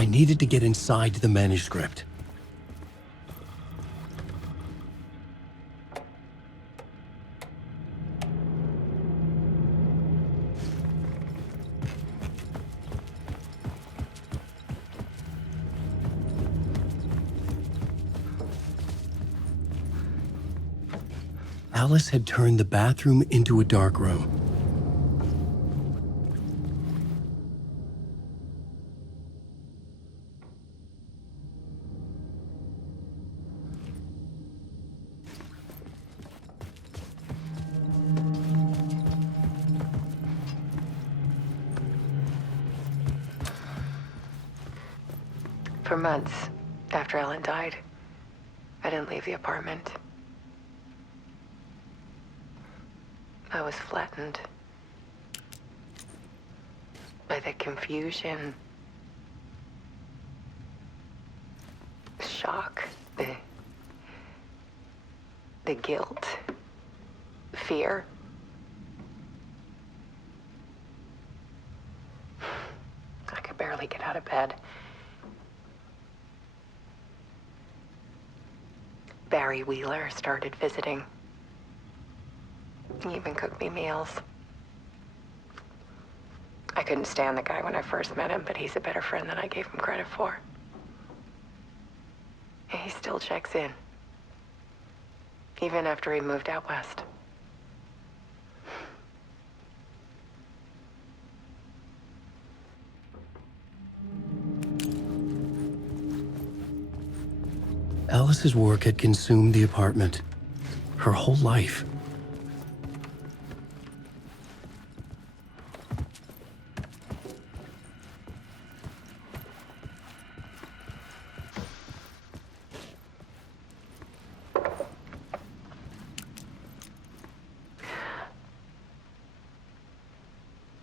I needed to get inside the manuscript. Alice had turned the bathroom into a dark room. For months after Ellen died, I didn't leave the apartment. I was flattened by the confusion, shock, the guilt, fear. I could barely get out of bed. Barry Wheeler started visiting. He even cooked me meals. I couldn't stand the guy when I first met him, but he's a better friend than I gave him credit for. And he still checks in, even after he moved out west. Alice's work had consumed the apartment, her whole life.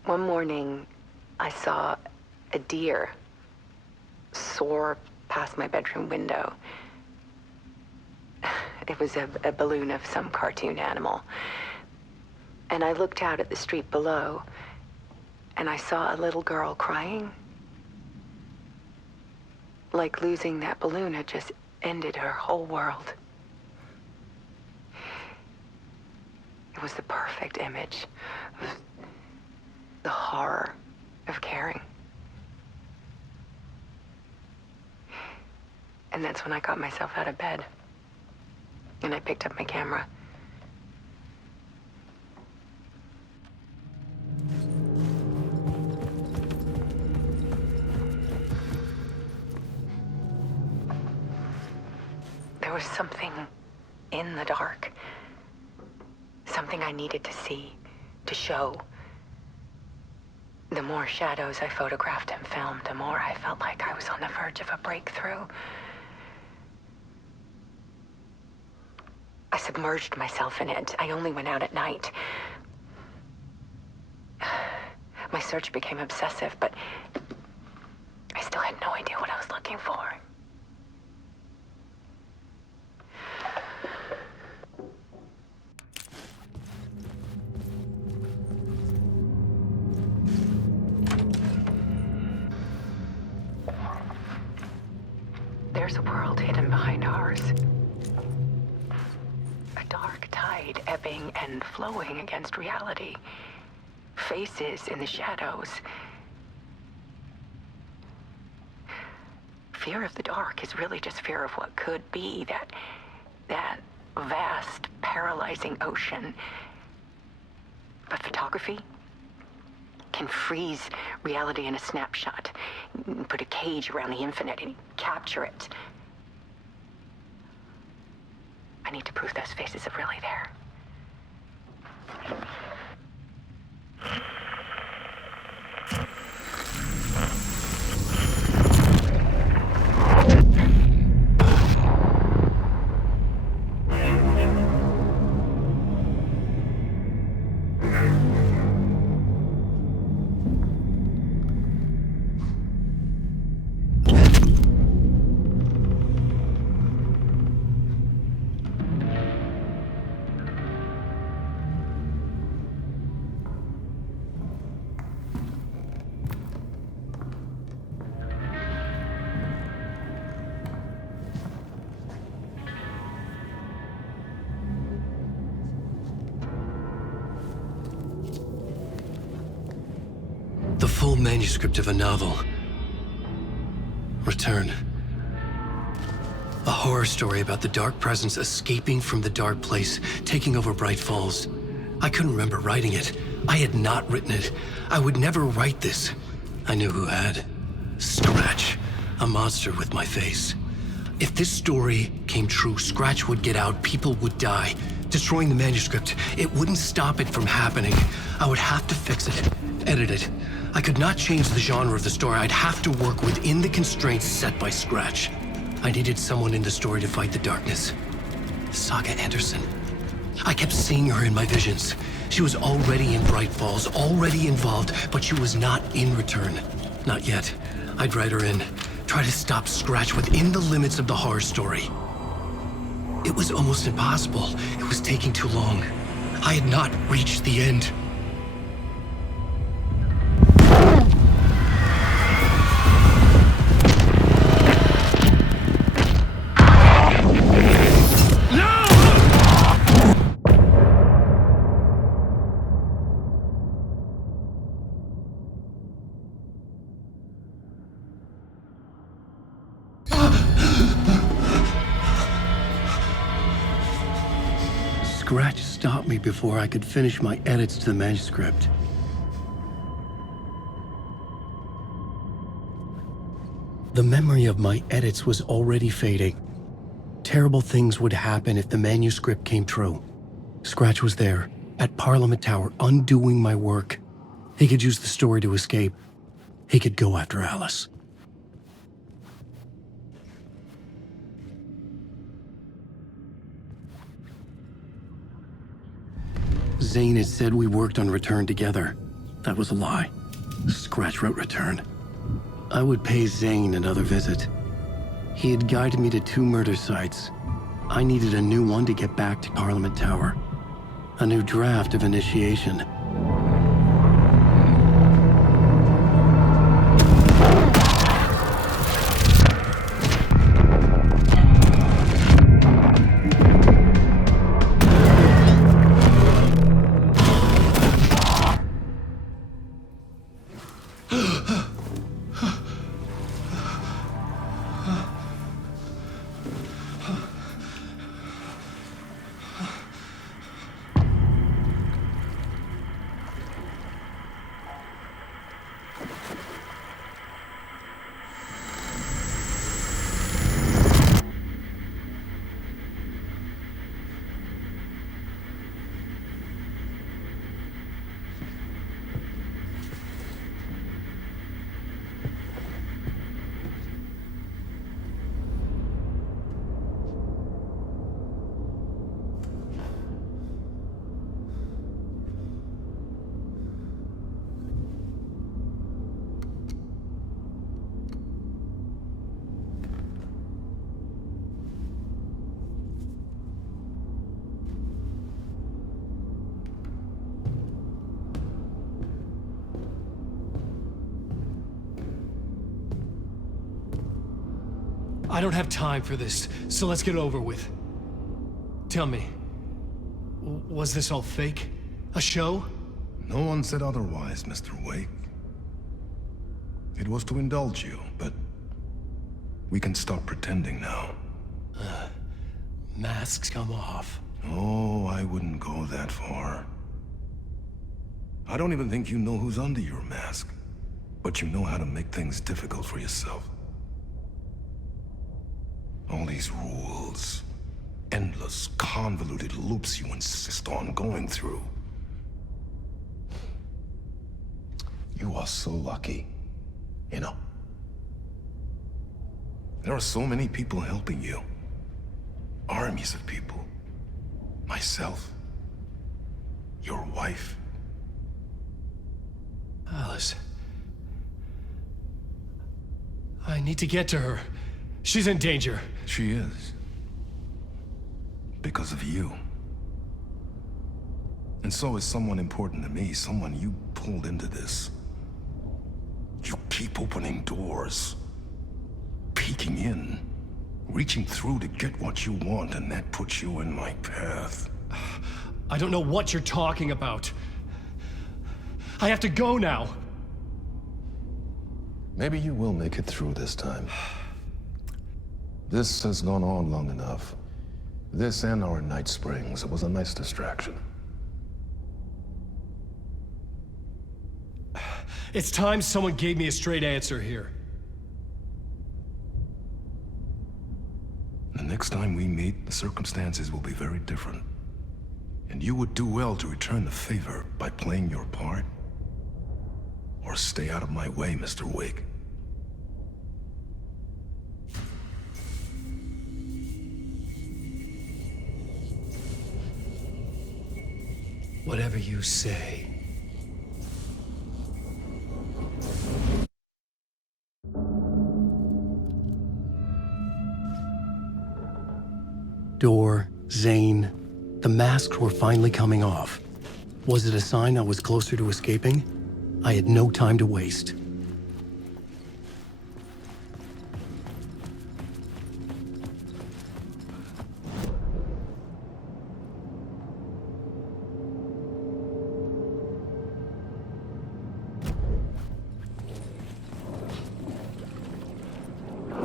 One morning, I saw a deer soar past my bedroom window. It was a balloon of some cartoon animal. And I looked out at the street below, and I saw a little girl crying. Like losing that balloon had just ended her whole world. It was the perfect image of the horror of caring. And that's when I got myself out of bed. And I picked up my camera. There was something in the dark. Something I needed to see, to show. The more shadows I photographed and filmed, the more I felt like I was on the verge of a breakthrough. I submerged myself in it. I only went out at night. My search became obsessive, but I still had no idea what I was looking for. There's a world hidden behind ours. A dark tide ebbing and flowing against reality. Faces in the shadows. Fear of the dark is really just fear of what could be, that vast, paralyzing ocean. But photography can freeze reality in a snapshot, put a cage around the infinite and capture it. I need to prove those faces are really there. The full manuscript of a novel. Return. A horror story about the dark presence escaping from the dark place, taking over Bright Falls. I couldn't remember writing it. I had not written it. I would never write this. I knew who had. Scratch. A monster with my face. If this story came true, Scratch would get out, people would die. Destroying the manuscript, it wouldn't stop it from happening. I would have to fix it, edit it. I could not change the genre of the story. I'd have to work within the constraints set by Scratch. I needed someone in the story to fight the darkness. Saga Anderson. I kept seeing her in my visions. She was already in Bright Falls, already involved, but she was not in Return. Not yet. I'd write her in, try to stop Scratch within the limits of the horror story. It was almost impossible. It was taking too long. I had not reached the end. Scratch stopped me before I could finish my edits to the manuscript. The memory of my edits was already fading. Terrible things would happen if the manuscript came true. Scratch was there, at Parliament Tower, undoing my work. He could use the story to escape. He could go after Alice. Zane had said we worked on Return together. That was a lie. Scratch wrote Return. I would pay Zane another visit. He had guided me to 2 murder sites. I needed a new one to get back to Parliament Tower. A new draft of initiation. I don't have time for this, so let's get it over with. Tell me, was this all fake? A show? No one said otherwise, Mr. Wake. It was to indulge you, but we can stop pretending now. Masks come off. Oh, I wouldn't go that far. I don't even think you know who's under your mask, but you know how to make things difficult for yourself. All these rules, endless, convoluted loops you insist on going through. You are so lucky, you know. There are so many people helping you. Armies of people. Myself. Your wife. Alice. I need to get to her. She's in danger. She is. Because of you. And so is someone important to me, someone you pulled into this. You keep opening doors. Peeking in. Reaching through to get what you want, and that puts you in my path. I don't know what you're talking about. I have to go now. Maybe you will make it through this time. This has gone on long enough. This and our night springs. It was a nice distraction. It's time someone gave me a straight answer here. The next time we meet, the circumstances will be very different. And you would do well to return the favor by playing your part. Or stay out of my way, Mr. Wake. Whatever you say. Door, Zane, the masks were finally coming off. Was it a sign I was closer to escaping? I had no time to waste.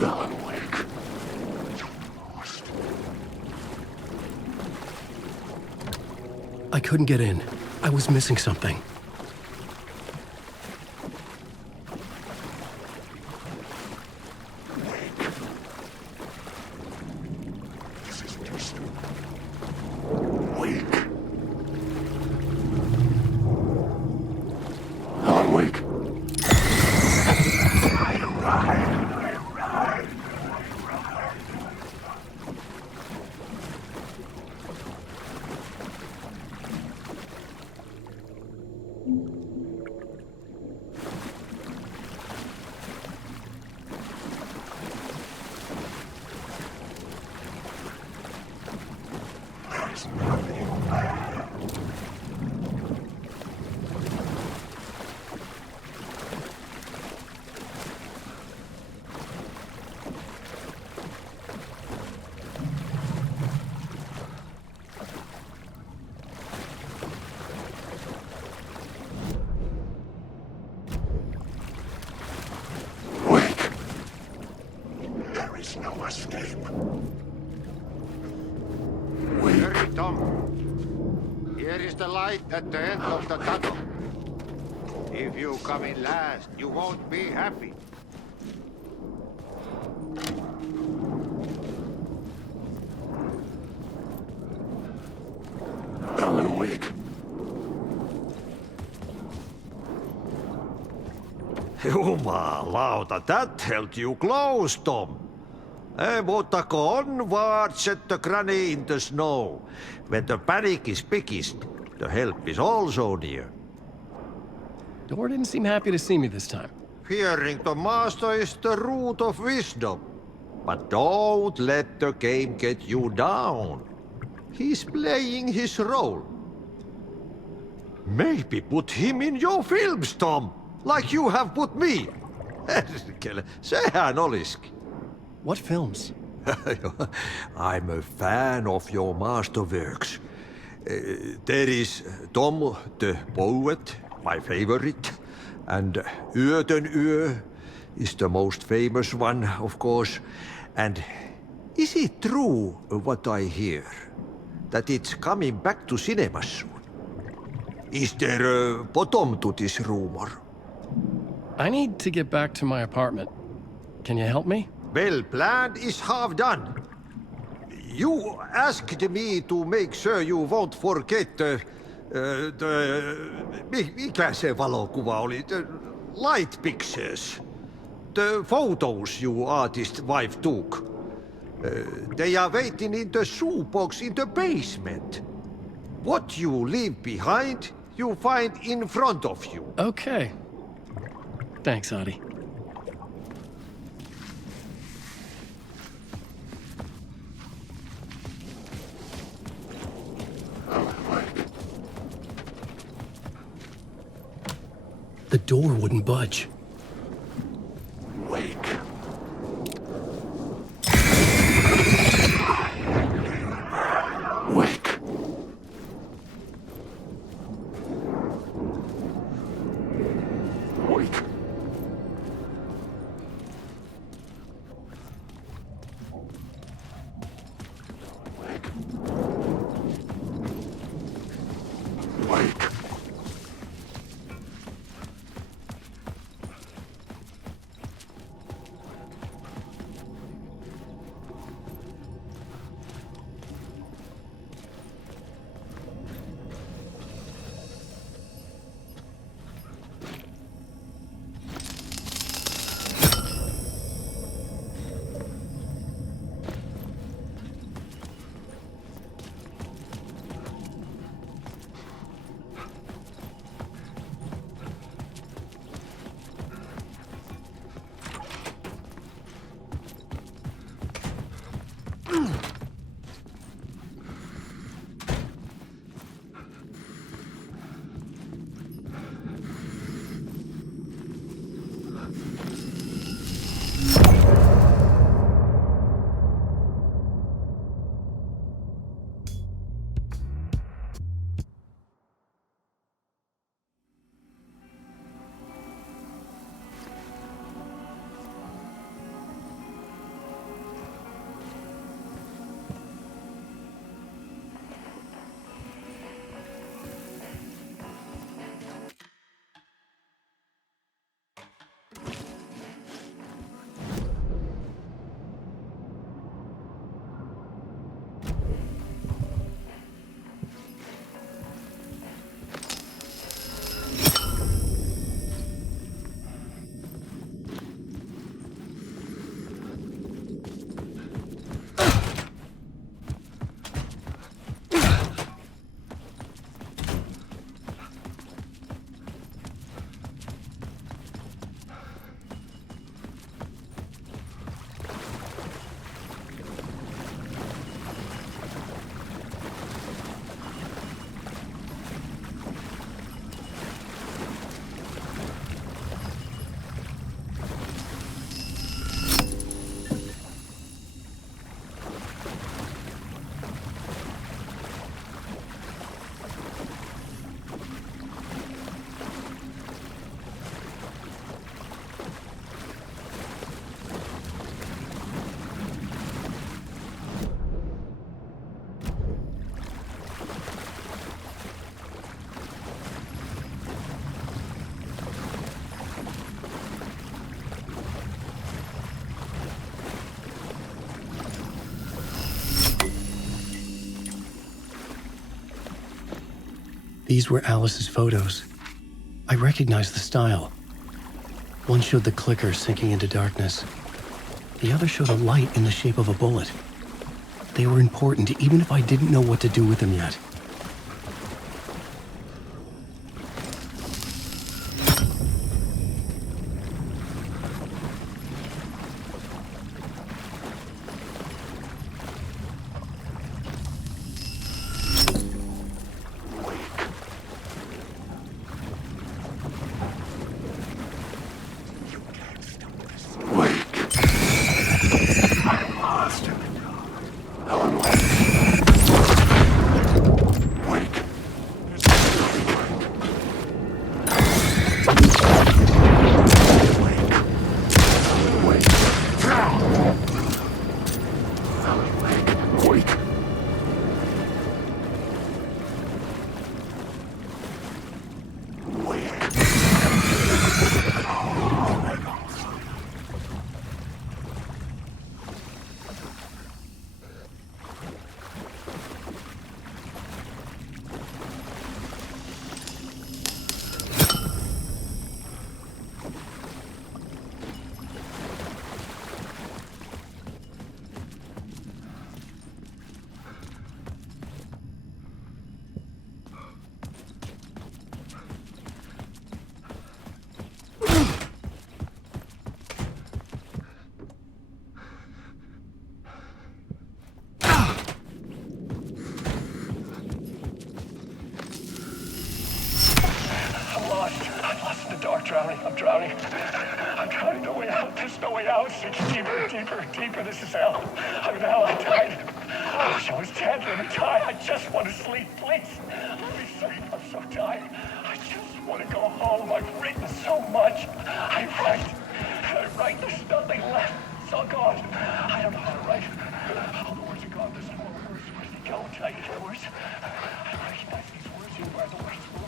Alan Wake. Lost. I couldn't get in. I was missing something. This is just... Wake. Alan Wake. There's nothing there. Wake. There is no escape. Hurry, Tom. Here is the light at the end of the tunnel. If you come in last, you won't be happy. Alan Wake. Jumalauta, that held you close, Tom. Mutta go onward, said the granny in the snow. When the panic is biggest, the help is also near. Door didn't seem happy to see me this time. Fearing the master is the root of wisdom. But don't let the game get you down. He's playing his role. Maybe put him in your films, Tom, like you have put me. Sehän olisikin. What films? I'm a fan of your masterworks. There is Tom the Poet, my favorite, and Yötön Yö is the most famous one, of course. And is it true what I hear, that it's coming back to cinemas soon? Is there a bottom to this rumor? I need to get back to my apartment. Can you help me? Well, plan is half done. You asked me to make sure you won't forget mikä se valokuva oli? The light pictures. The photos you artist wife took. They are waiting in the shoebox in the basement. What you leave behind, you find in front of you. Okay. Thanks, Adi. The door wouldn't budge. Wake. Wake. Wake. Wake. These were Alice's photos. I recognized the style. One showed the clicker sinking into darkness. The other showed a light in the shape of a bullet. They were important, even if I didn't know what to do with them yet. I'm drowning. I'm drowning. No way out. There's no way out. It's deeper, deeper, deeper. This is hell. I'm in hell. I died. I wish I was dead. Let me die. I just want to sleep, please. Let me sleep. I'm so tired. I just want to go home. I've written so much. I write. There's nothing left. It's all gone. I don't know how to write. All the words are gone. There's no more words. Where did they go? Did I get the words? I recognize these words. You are the words.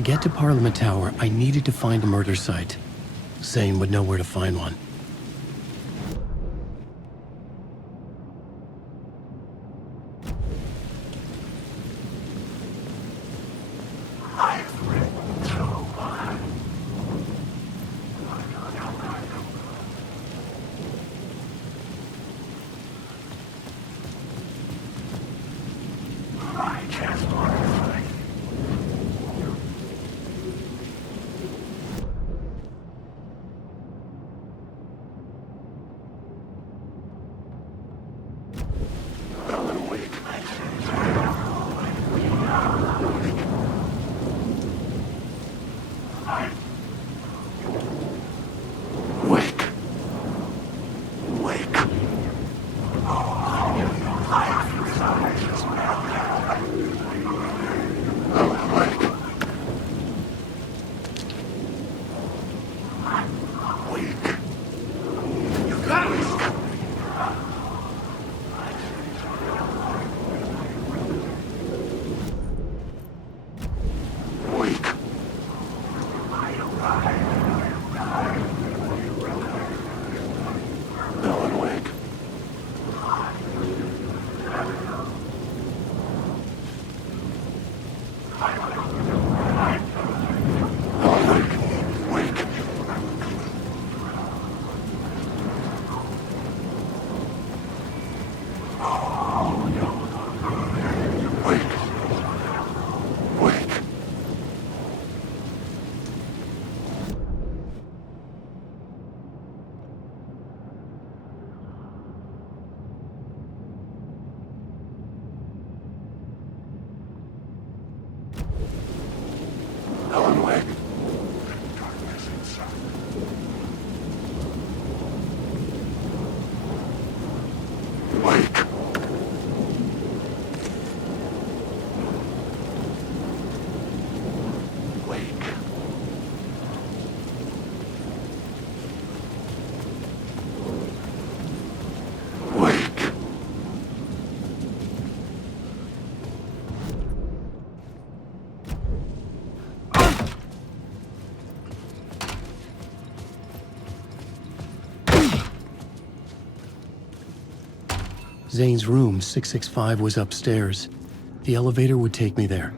To get to Parliament Tower, I needed to find a murder site. Zane would know where to find one. Zane's room, 665, was upstairs. The elevator would take me there.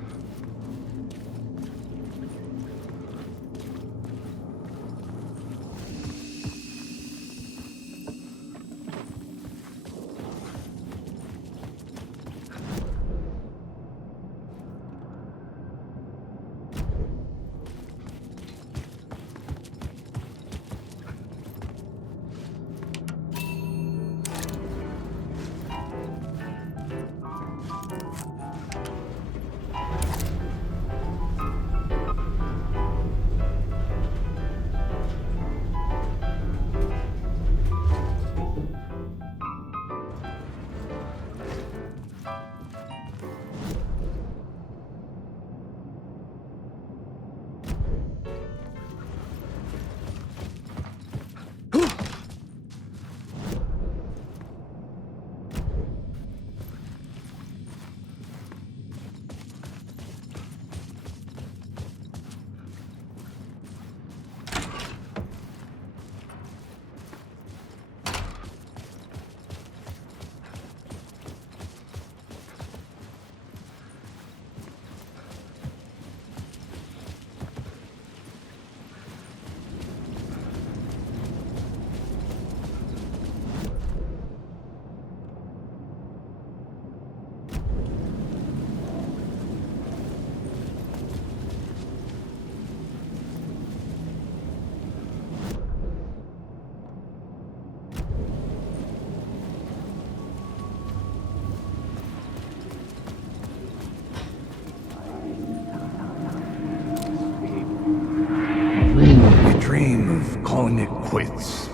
Dream of calling it quits,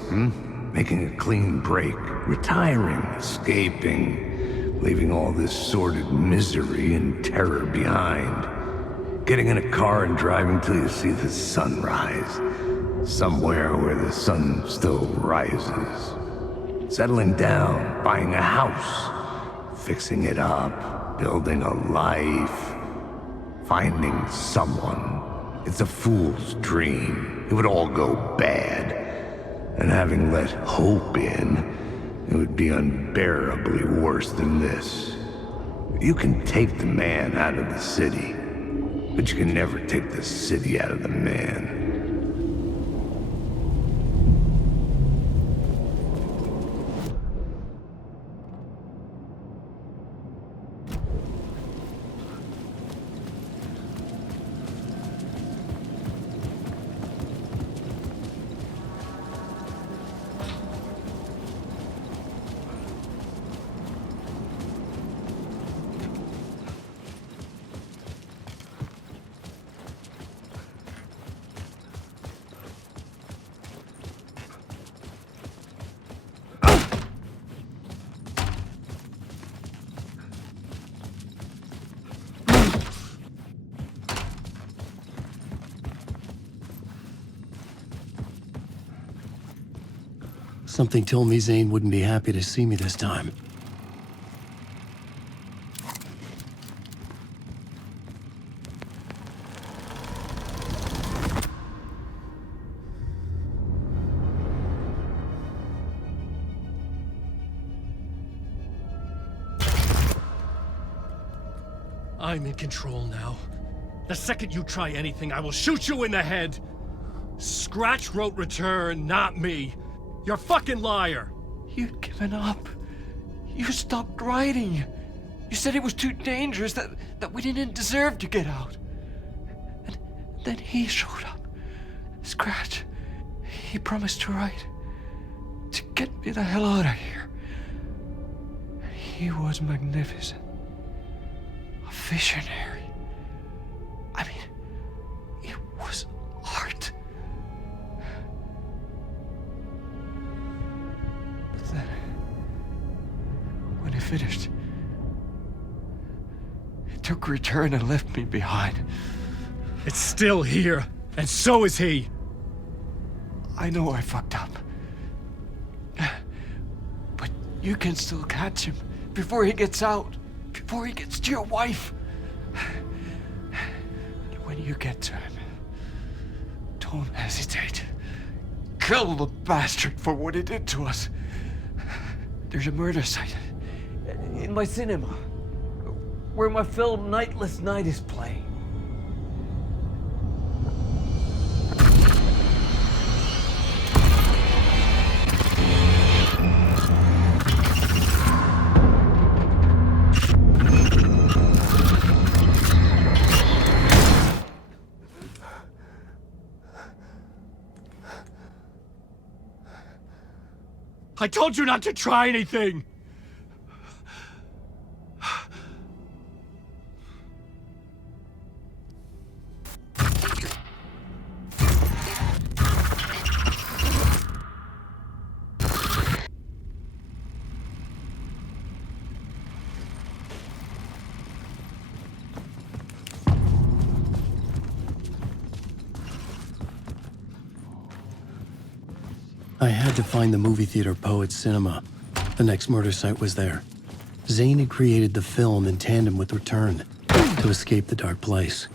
making a clean break, retiring, escaping, leaving all this sordid misery and terror behind. Getting in a car and driving till you see the sun rise, somewhere where the sun still rises. Settling down, buying a house, fixing it up, building a life, finding someone. It's a fool's dream. It would all go bad. And having let hope in, it would be unbearably worse than this. You can take the man out of the city, but you can never take the city out of the man. Something told me Zane wouldn't be happy to see me this time. I'm in control now. The second you try anything, I will shoot you in the head! Scratch wrote return, not me. You're a fucking liar! You'd given up. You stopped writing. You said it was too dangerous, that we didn't deserve to get out. And then he showed up. Scratch. He promised to write. To get me the hell out of here. He was magnificent. A visionary. I mean, it was art. But then, when he finished, he took a return and left me behind. It's still here, and so is he! I know I fucked up. But you can still catch him before he gets out, before he gets to your wife. And when you get to him, don't hesitate. Kill the bastard for what he did to us. There's a murder site in my cinema where my film Nightless Night is playing. I told you not to try anything! I had to find the movie theater Poets Cinema. The next murder site was there. Zane had created the film in tandem with Return to escape the dark place.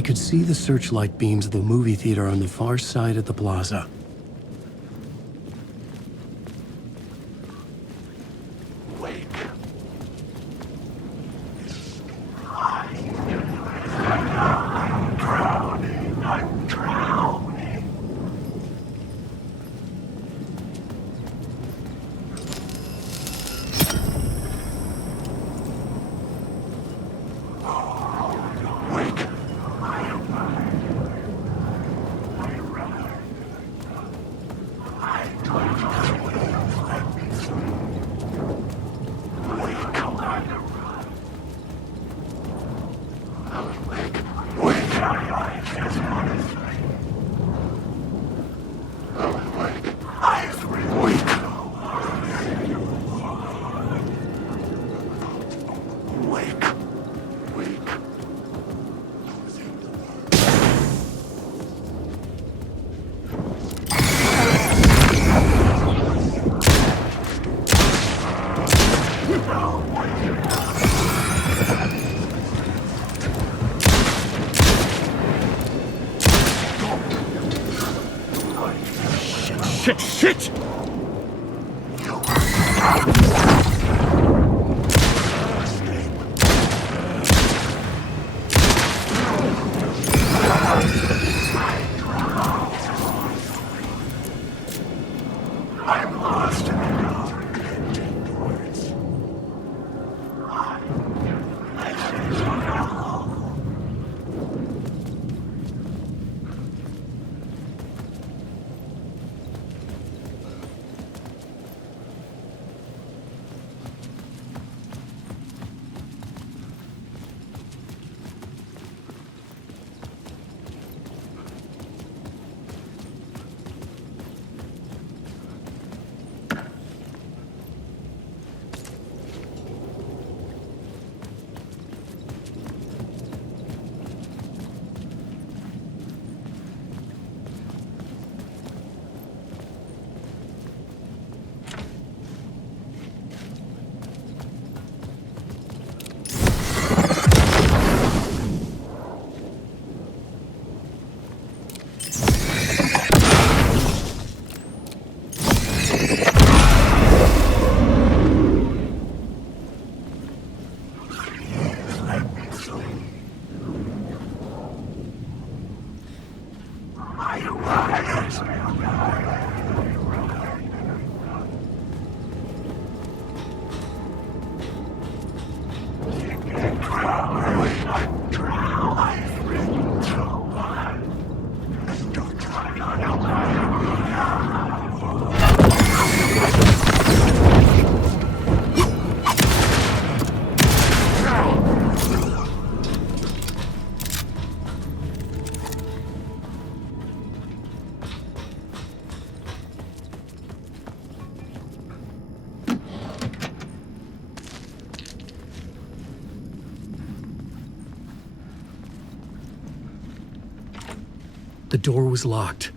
I could see the searchlight beams of the movie theater on the far side of the plaza. Wake. I'm drowning. I'm drowning. Wake. Shit! I'm lost in another drifting words. The door was locked.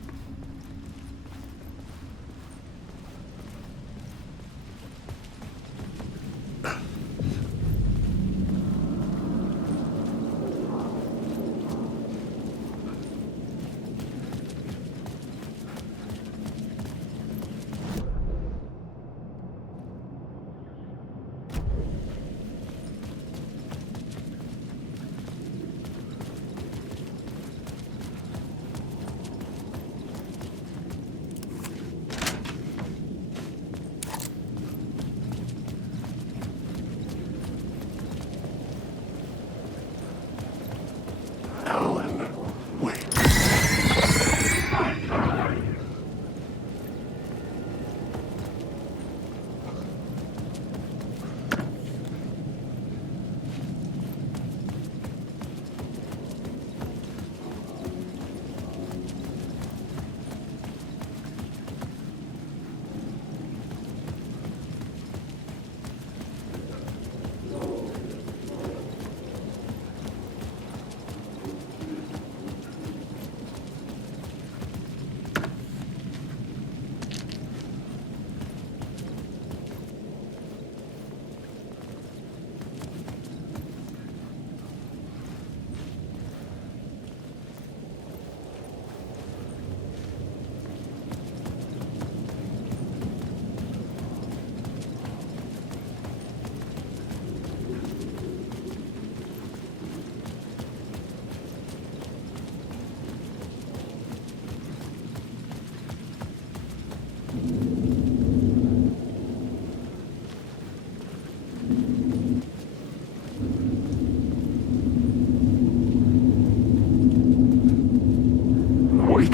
Wake.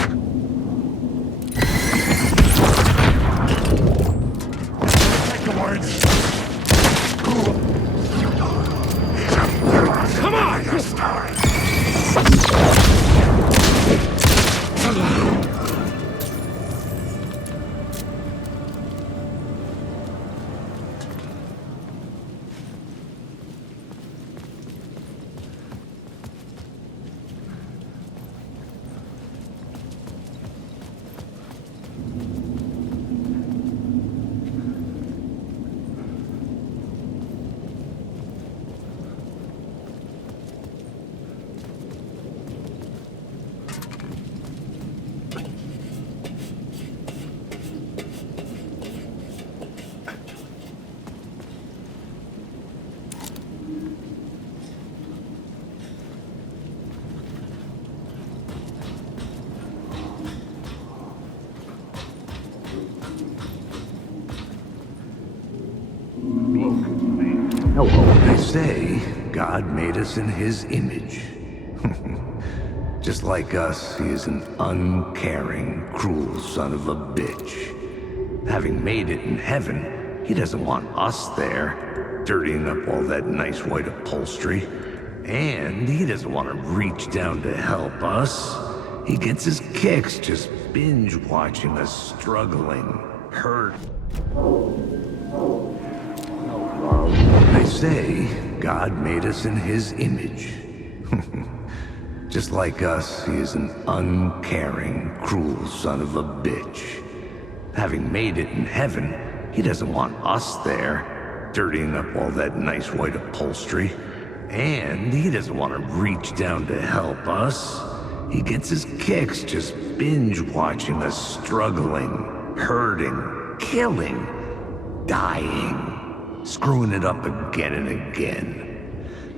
Take the words. Come on! They say God made us in his image. Just like us, he is an uncaring, cruel son of a bitch. Having made it in heaven, he doesn't want us there, dirtying up all that nice white upholstery. And he doesn't want to reach down to help us. He gets his kicks just binge watching us struggling, hurt. They say God made us in his image. Just like us, he is an uncaring, cruel son of a bitch. Having made it in heaven, he doesn't want us there, dirtying up all that nice white upholstery. And he doesn't want to reach down to help us. He gets his kicks just binge watching us struggling, hurting, killing, dying, screwing it up again and again.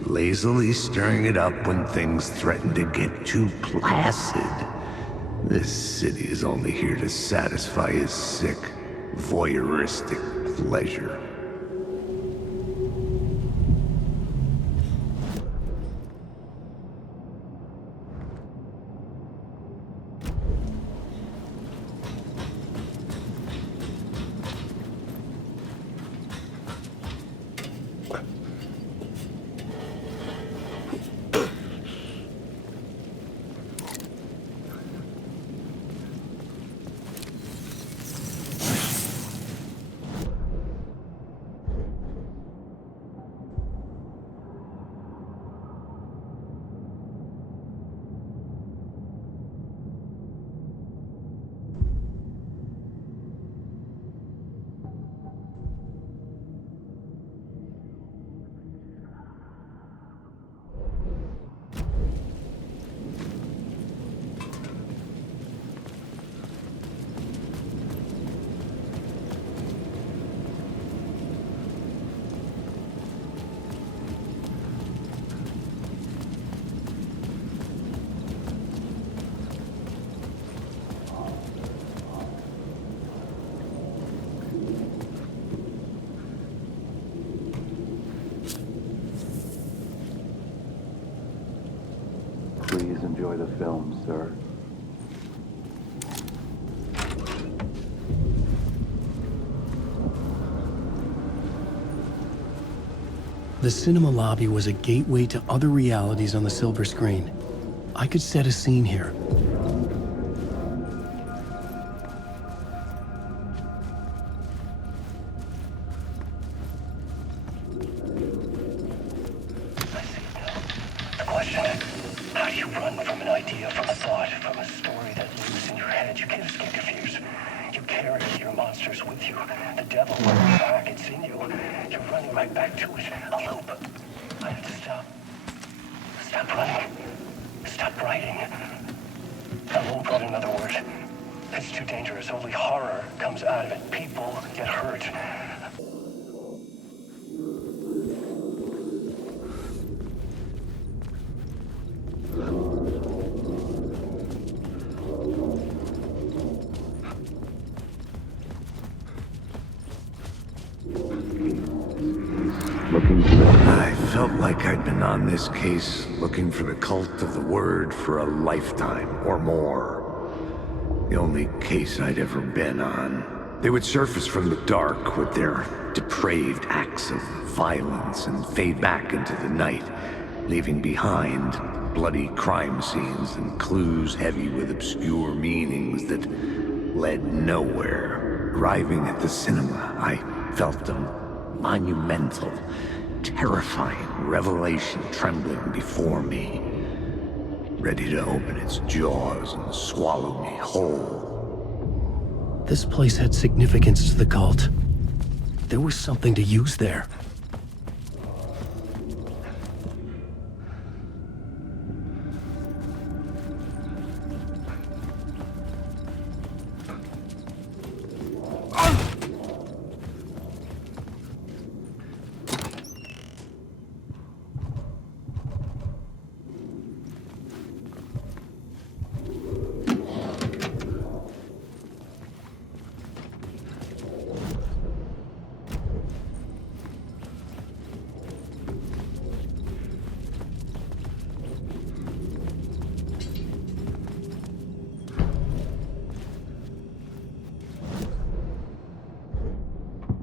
Lazily stirring it up when things threaten to get too placid. This city is only here to satisfy his sick, voyeuristic pleasure. Please enjoy the film, sir. The cinema lobby was a gateway to other realities on the silver screen. I could set a scene here. The question, how do you run from an idea, from a thought, from a story that lives in your head? You can't escape your fears. You carry your monsters with you. The devil, when it's back, it's in you. You're running right back to it. A loop. I have to stop. Stop running. Stop writing. I won't write another word. It's too dangerous. Only horror comes out of it. People get hurt. looking for the... I felt like I'd been on this case looking for the cult of the word for a lifetime or more. The only case I'd ever been on. They would surface from the dark with their depraved acts of violence and fade back into the night, leaving behind bloody crime scenes and clues heavy with obscure meanings that led nowhere. Arriving at the cinema, I felt a monumental, terrifying revelation trembling before me, ready to open its jaws and swallow me whole. This place had significance to the cult. There was something to use there.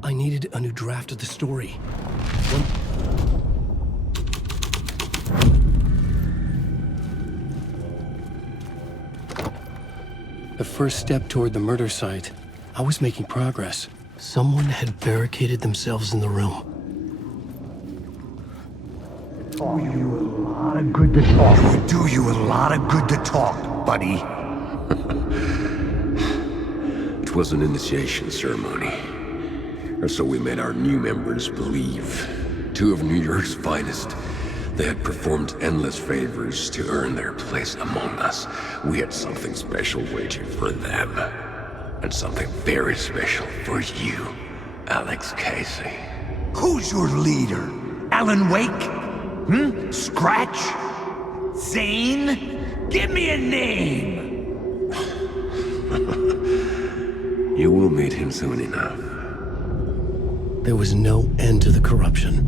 I needed a new draft of the story. The first step toward the murder site. I was making progress. Someone had barricaded themselves in the room. Do you a lot of good to talk. It would do you a lot of good to talk, buddy. It was an initiation ceremony. Or so we made our new members believe. Two of New York's finest. They had performed endless favors to earn their place among us. We had something special waiting for them. And something very special for you, Alex Casey. Who's your leader? Alan Wake? Scratch? Zane? Give me a name! You will meet him soon enough. There was no end to the corruption.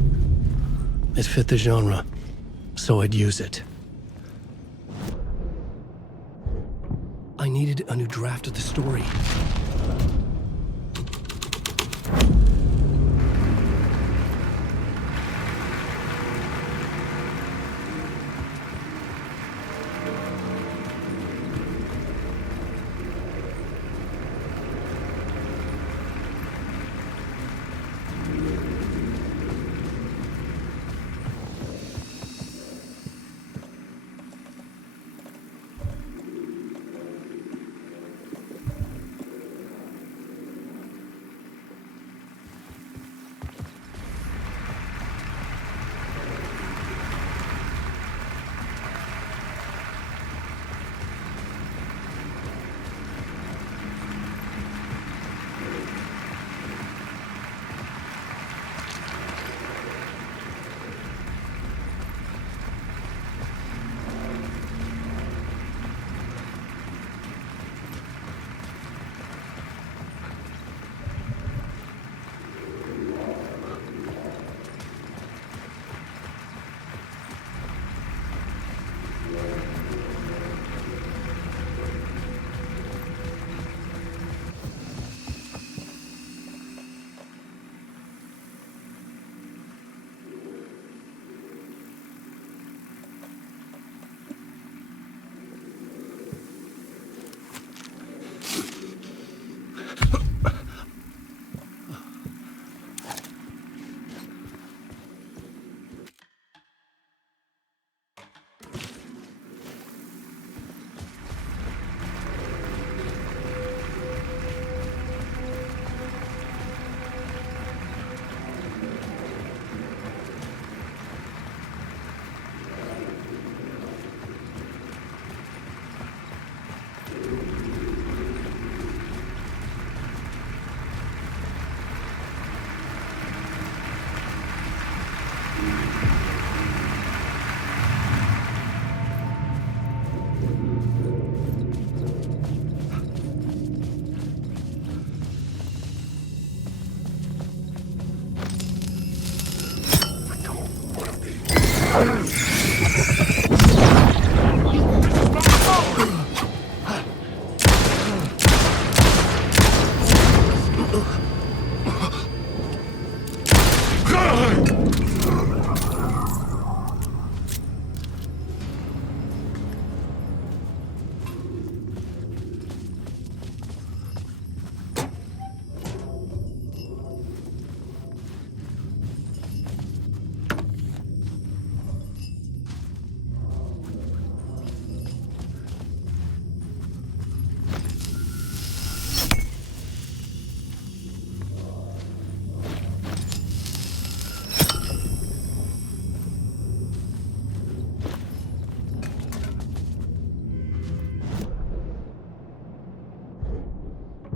It fit the genre, so I'd use it. I needed a new draft of the story.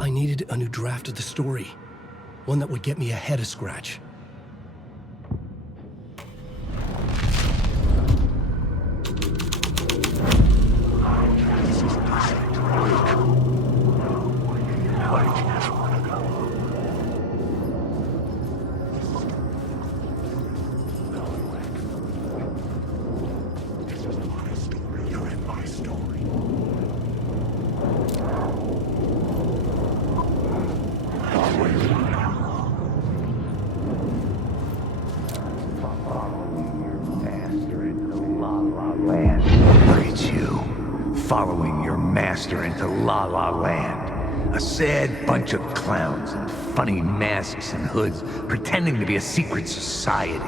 I needed a new draft of the story. One that would get me ahead of Scratch. Following your master into La La Land. A sad bunch of clowns in funny masks and hoods pretending to be a secret society.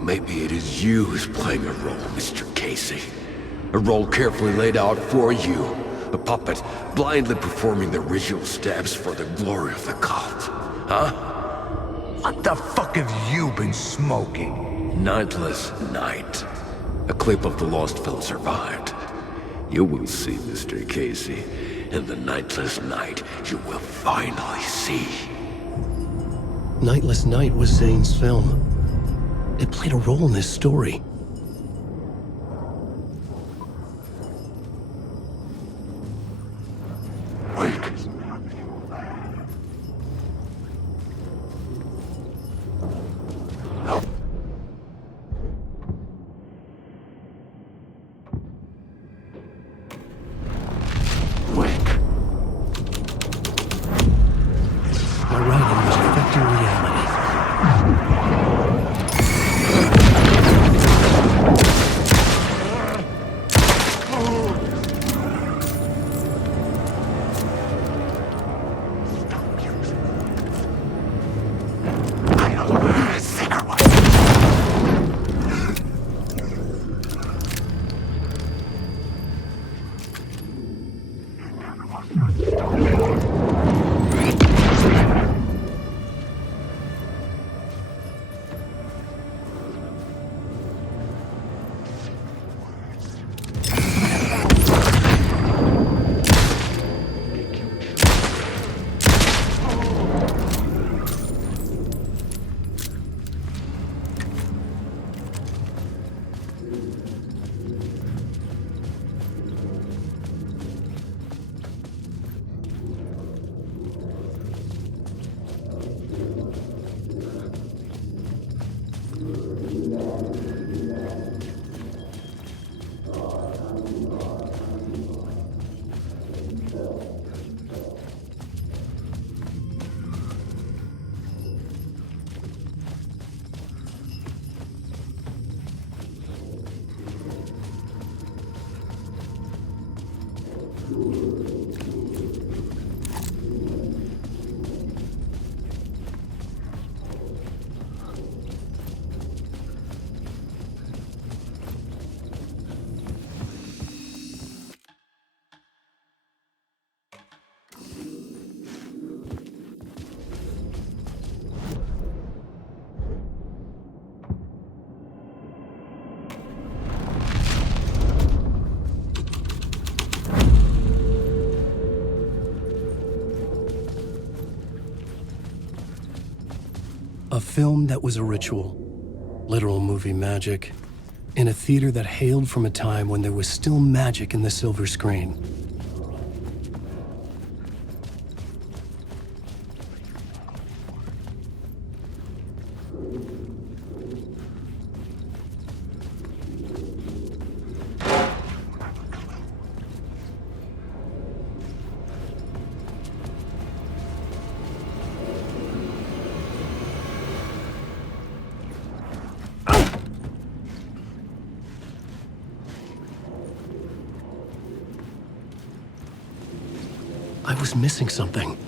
Maybe it is you who's playing a role, Mr. Casey. A role carefully laid out for you. A puppet blindly performing the ritual steps for the glory of the cult. Huh? What the fuck have you been smoking? Nightless Night. A clip of the lost film survived. You will see, Mr. Casey. In the Nightless Night, you will finally see. Nightless Night was Zane's film. It played a role in this story. My writing was affecting reality. A film that was a ritual, literal movie magic, in a theater that hailed from a time when there was still magic in the silver screen. was missing something.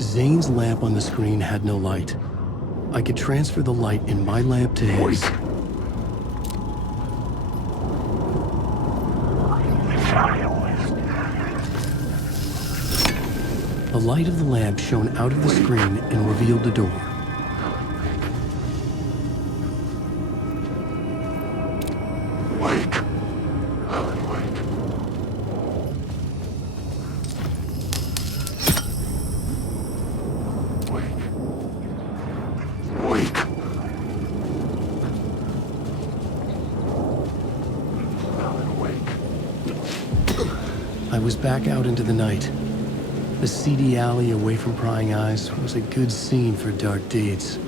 Zane's lamp on the screen had no light. I could transfer the light in my lamp to his. The light of the lamp shone out of the screen and revealed the door. I was back out into the night. The seedy alley away from prying eyes was a good scene for dark deeds.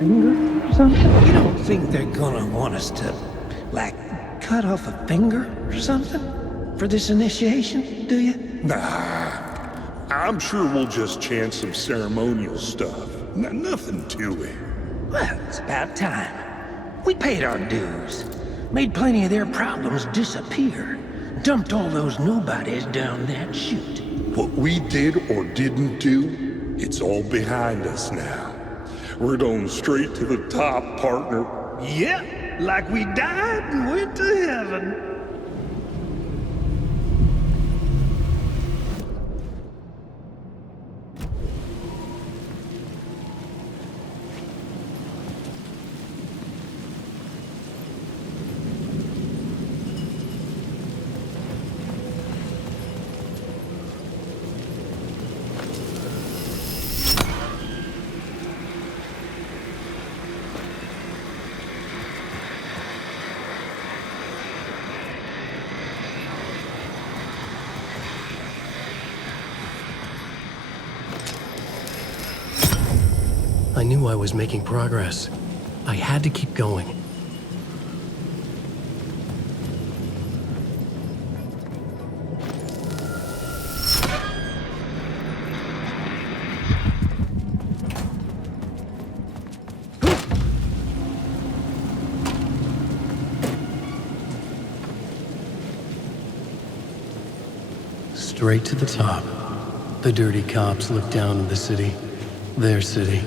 You don't think they're gonna want us to, like, cut off a finger or something for this initiation, do you? Nah, I'm sure we'll just chant some ceremonial stuff. Nothing to it. Well, it's about time. We paid our dues. Made plenty of their problems disappear. Dumped all those nobodies down that chute. What we did or didn't do, it's all behind us now. We're going straight to the top, partner. Yep, like we died and went to heaven. I knew I was making progress. I had to keep going. Straight to the top. The dirty cops look down on the city. Their city.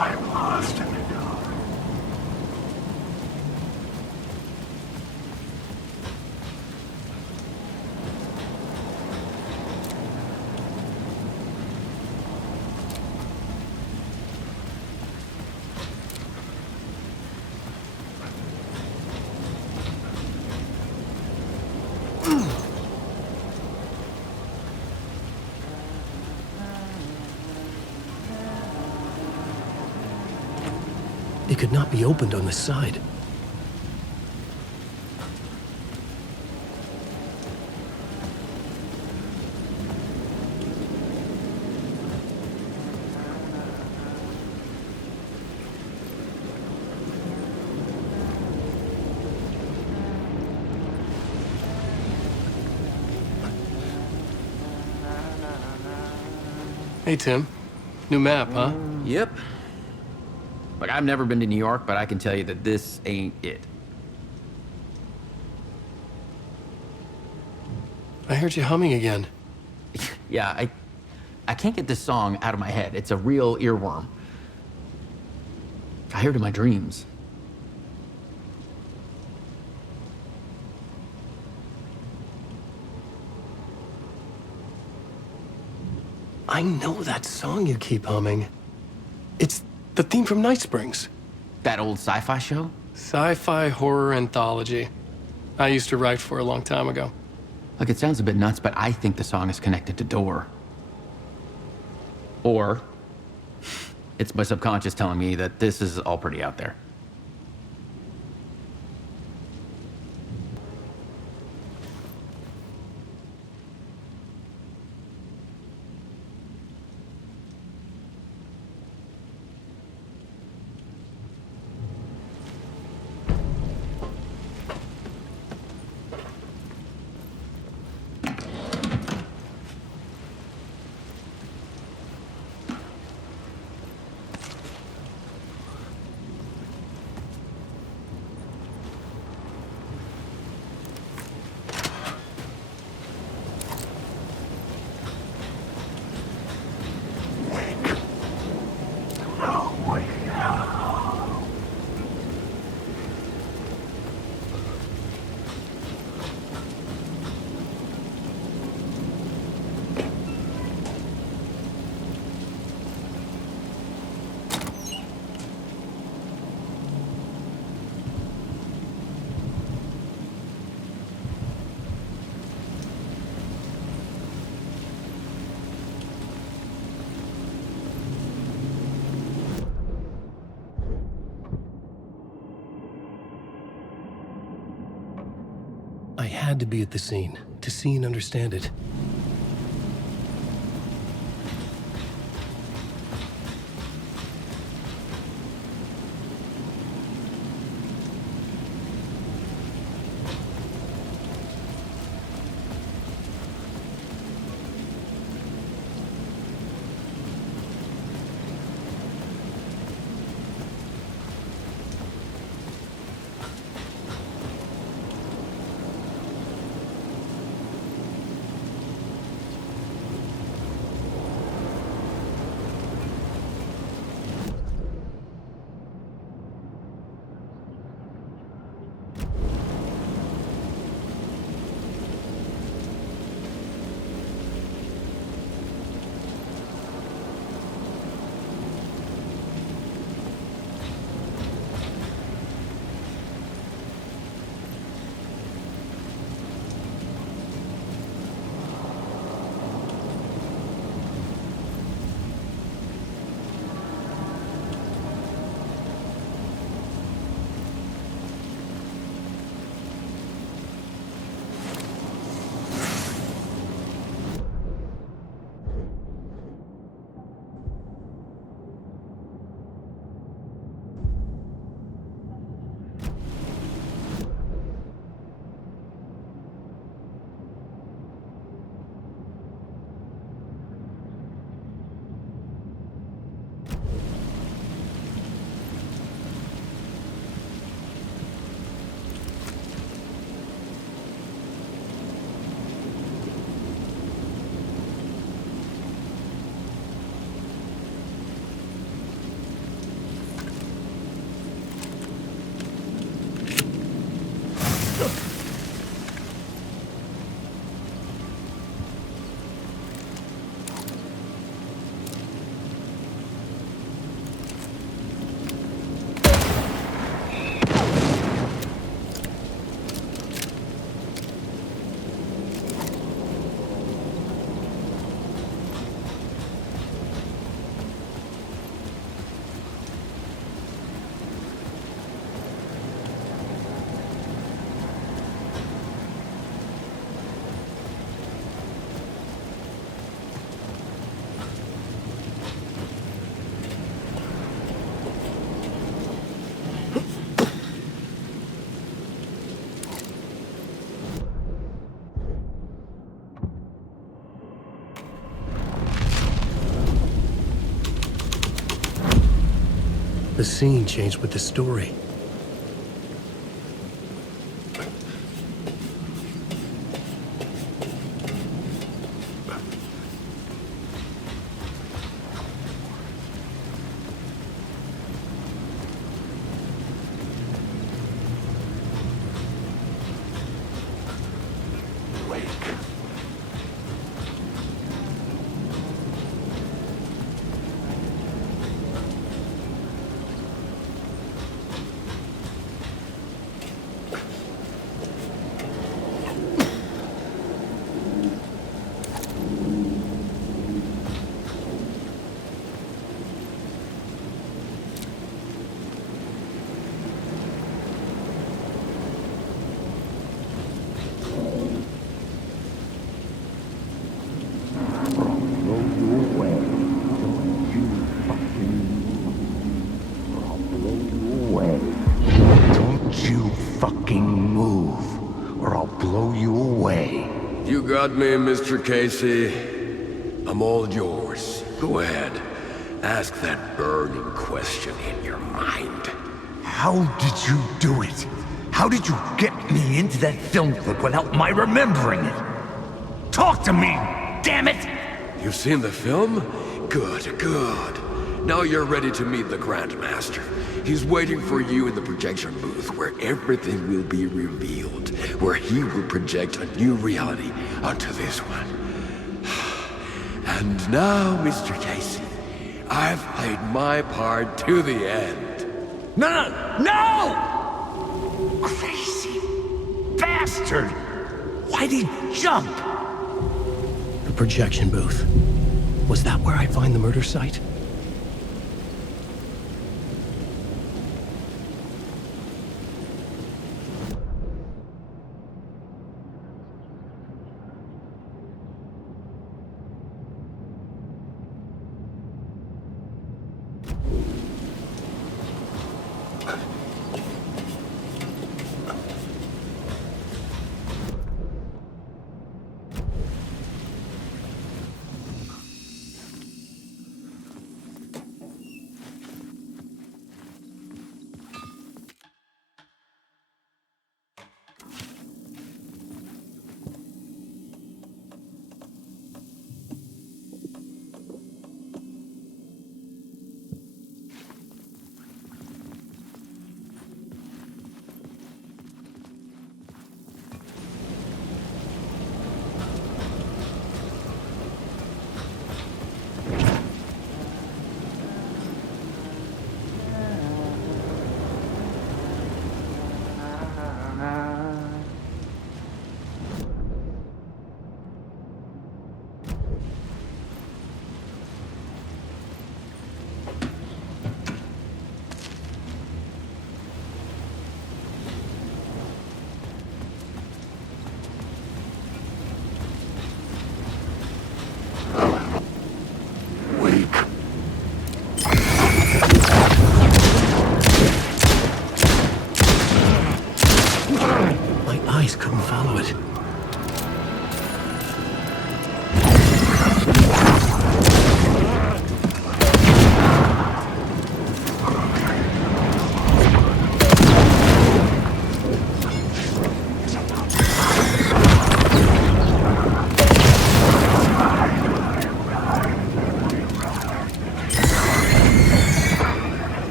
I'm lost in the dark. It could not be opened on the side. Hey, Tim. New map, huh? Yep. Like, I've never been to New York, but I can tell you that this ain't it. I heard you humming again. Yeah, I can't get this song out of my head. It's a real earworm. I hear it in my dreams. I know that song you keep humming. It's the theme from Night Springs. That old sci-fi show? Sci-fi horror anthology. I used to write for a long time ago. Like, it sounds a bit nuts, but I think the song is connected to Door. Or it's my subconscious telling me that this is all pretty out there. I had to be at the scene. to see and understand it. The scene changed with the story. Got me, Mr. Casey. I'm all yours. Go ahead. Ask that burning question in your mind. How did you do it? How did you get me into that film clip without my remembering it? Talk to me, damn it! You've seen the film? Good, good. Now you're ready to meet the Grandmaster. He's waiting for you in the projection booth where everything will be revealed, where he will project a new reality onto this one. And now, Mr. Casey, I've played my part to the end. No! Crazy bastard! Why'd he jump? The projection booth. Was that where I find the murder site?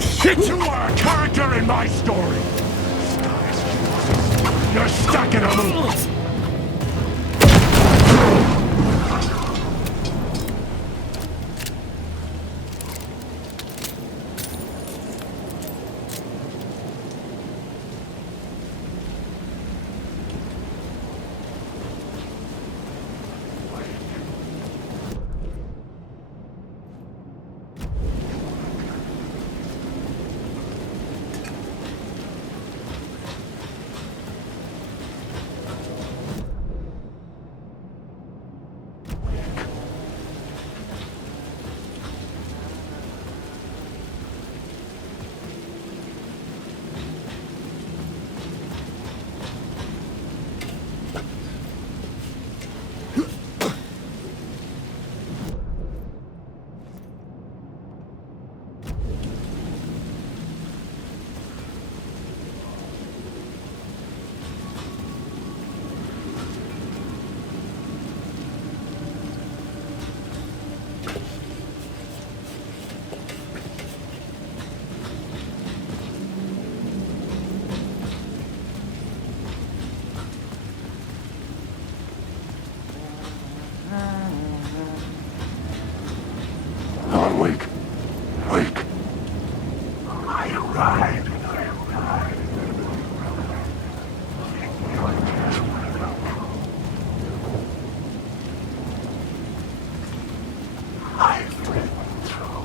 fucking shit! You are a character in my story! You're stuck in a loop! Wake. Wake. I arrived. I've ridden through.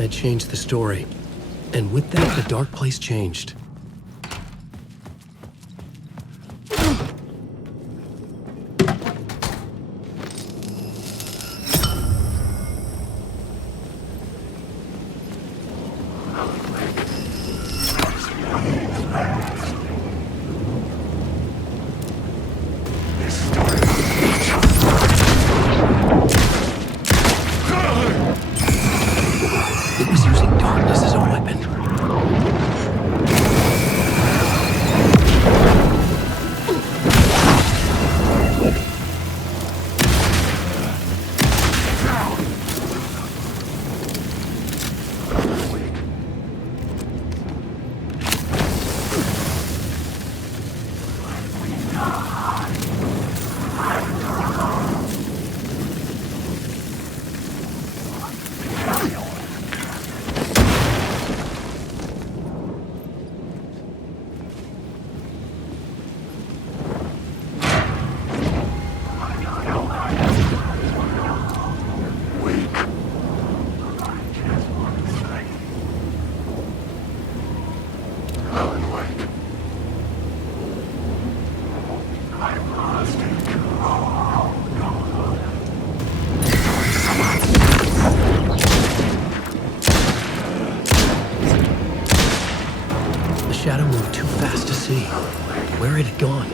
I changed the story. And with that, the dark place changed. It was using darkness as a weapon. The shadow moved too fast to see. Where had it gone?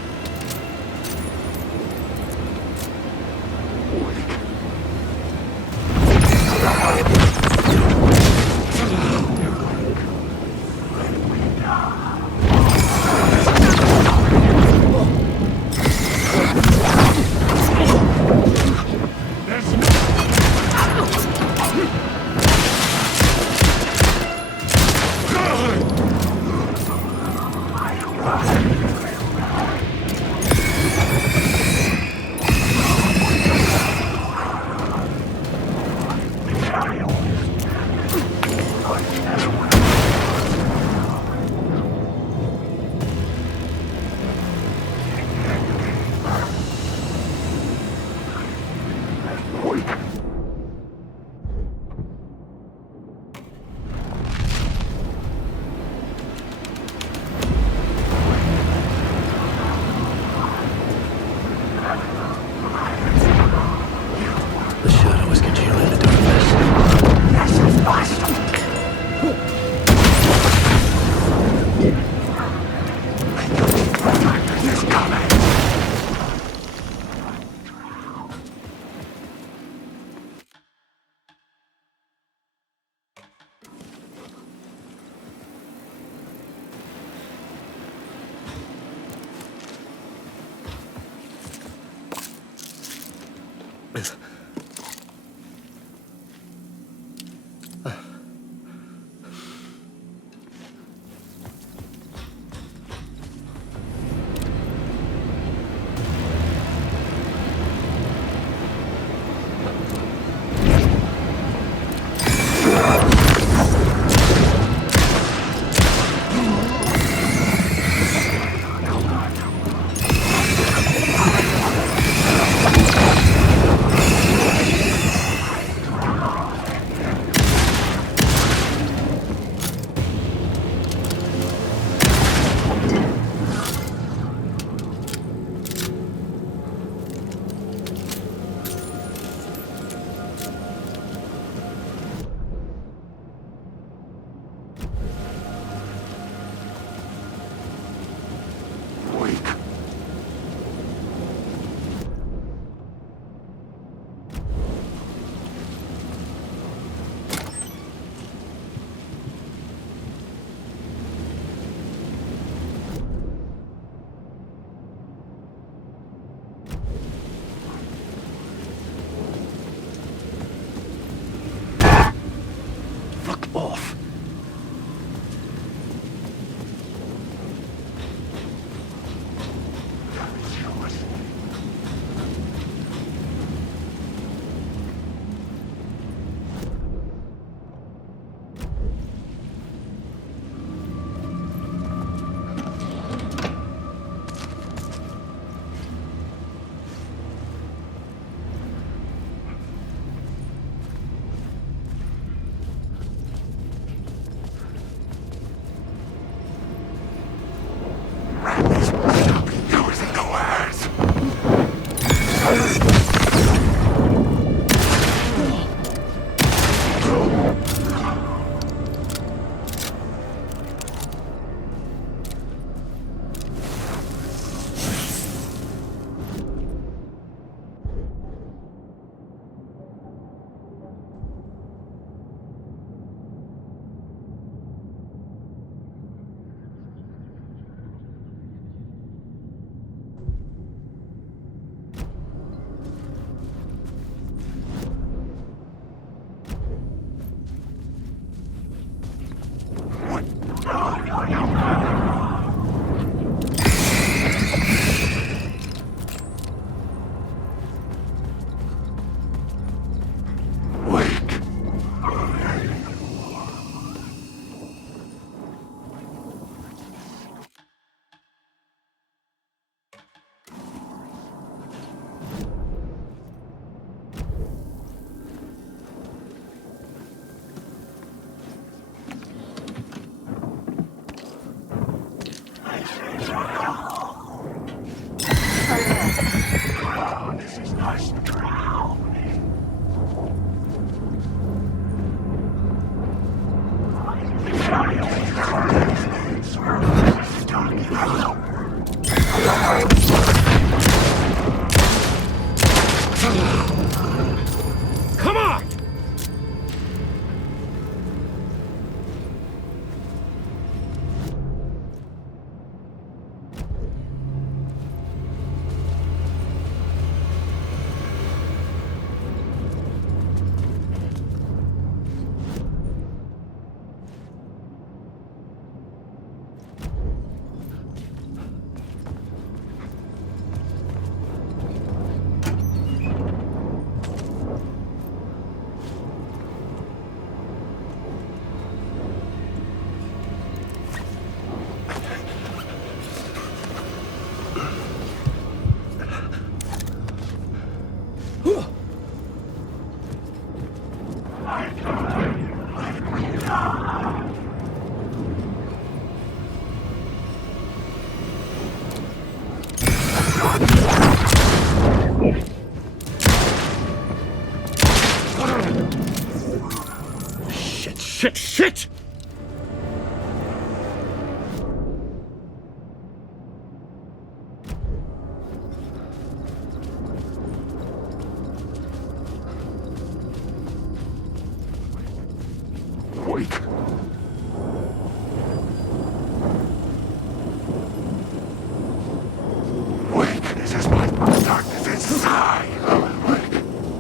Come on! Shit! Wake. Wake, this is my darkness inside. Wake.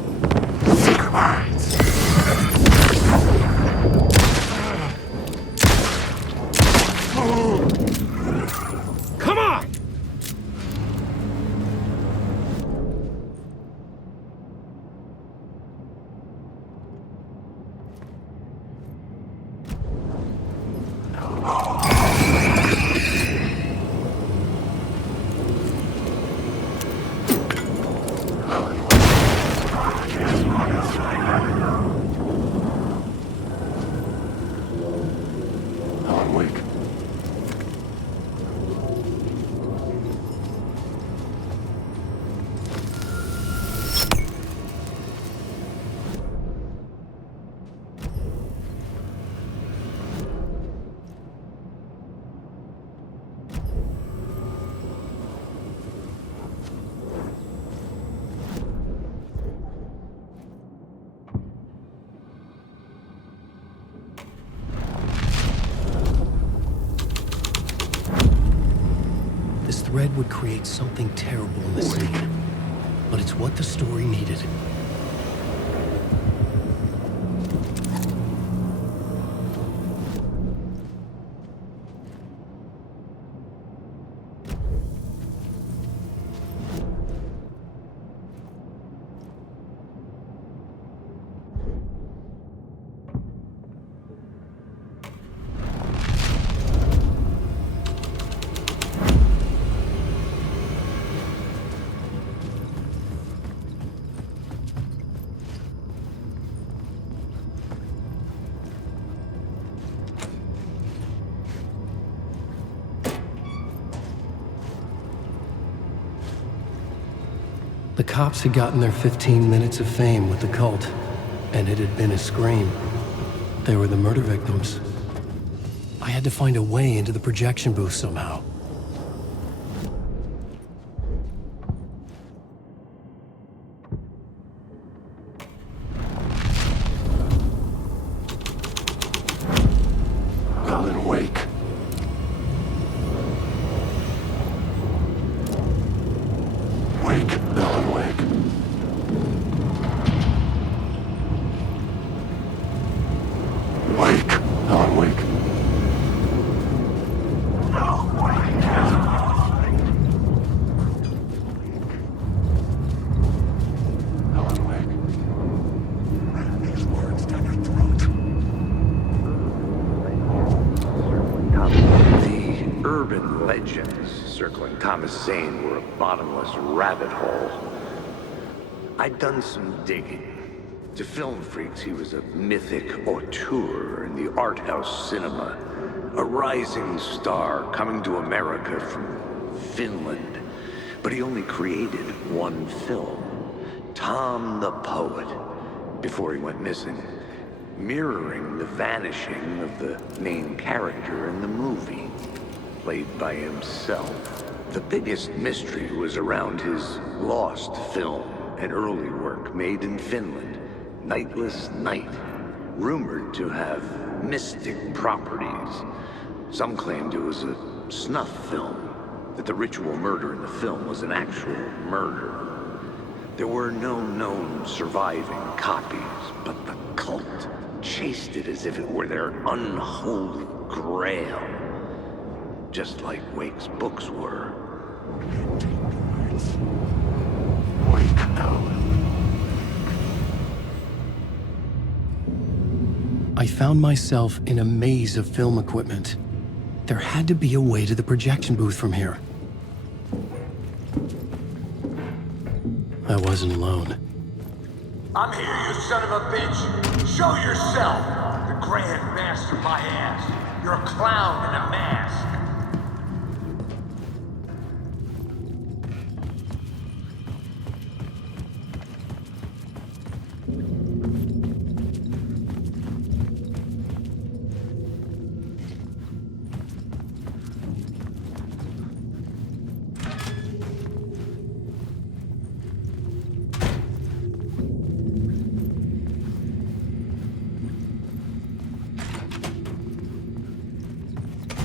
would create something terrible in the scene. But it's what the story needed. The cops had gotten their 15 minutes of fame with the cult, and it had been a scream. They were the murder victims. I had to find a way into the projection booth somehow. Alan Wake. Wake, Alan Wake. Wake, Alan Wake. Alan Wake. These words down your throat. The urban legends circling Thomas Zane were a bottomless rabbit hole. I'd done some digging. To film freaks, he was a mythic auteur in the art house cinema. A rising star coming to America from Finland. But he only created one film, Tom the Poet, before he went missing, mirroring the vanishing of the main character in the movie, played by himself. The biggest mystery was around his lost film, an early work made in Finland, Nightless Night, rumored to have mystic properties. Some claimed it was a snuff film, that the ritual murder in the film was an actual murder. There were no known surviving copies, but the cult chased it as if it were their unholy grail, just like Wake's books were. Wake, Alan. I found myself in a maze of film equipment. There had to be a way to the projection booth from here. I wasn't alone. I'm here, you son of a bitch! Show yourself! The Grand Master my ass! You're a clown in a mask!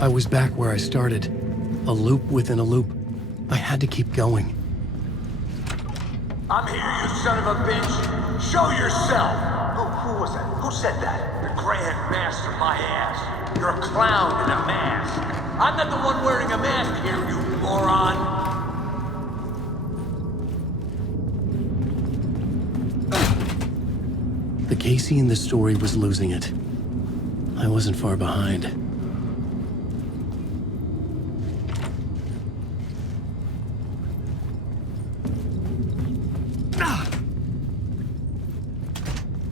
I was back where I started. A loop within a loop. I had to keep going. I'm here, you son of a bitch! Show yourself! Who was that? Who said that? The Grand Master my ass! You're a clown in a mask! I'm not the one wearing a mask here, you moron! The Casey in the story was losing it. I wasn't far behind.